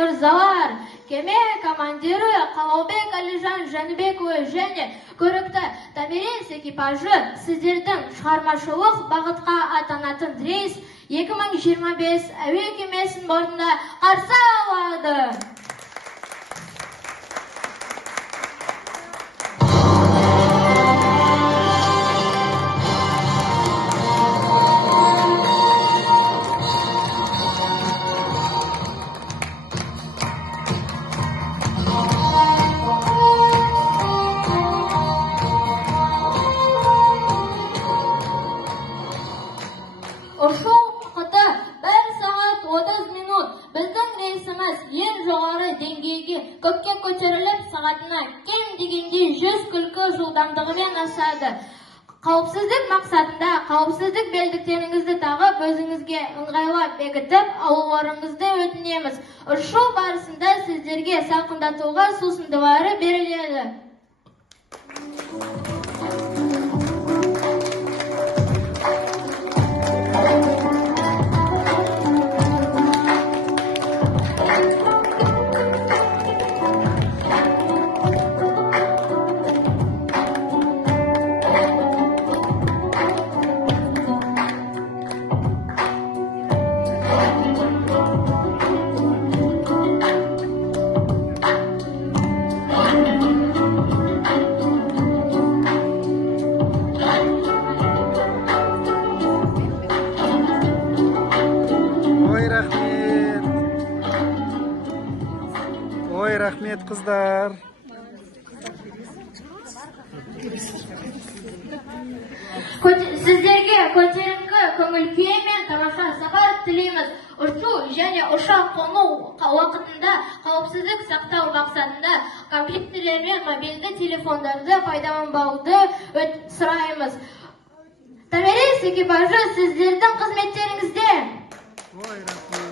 мырзалар, кеме командиры Қалаубек Әлижан Жәнібекұлы және көрікті Томирис экипажы сіздердің шығармашылық бағытқа атанатын рейс 2025 әуе кемесінің бортында қарсы алады. Ұшу уақыты 1 сағат 30 минут. Біздің рейсіміз ең жоғары деңгейге көкке көтеріліп, сағатына кем дегенде 100 күлкі жылдамдығымен асады. Қауіпсіздік мақсатында қауіпсіздік белдіктеріңізді тағып, өзіңізге ыңғайлап бекітіп алуларыңызды өтінеміз. Ұшу барысында сіздерге салқындатуға сусындылары беріледі. Ой, рахмет, қыздар. Сіздерге көтеріңкі көңіл-күй мен тамаша сапар тілейміз. Ұшу және ұшақ қону уақытында қауіпсіздік сақтау мақсатында компьютерлер мен мобильді телефондарды пайдаланбауды сұраймыз. Томирис экипажы сіздердің қызметтеріңізде. Ой, рахмет.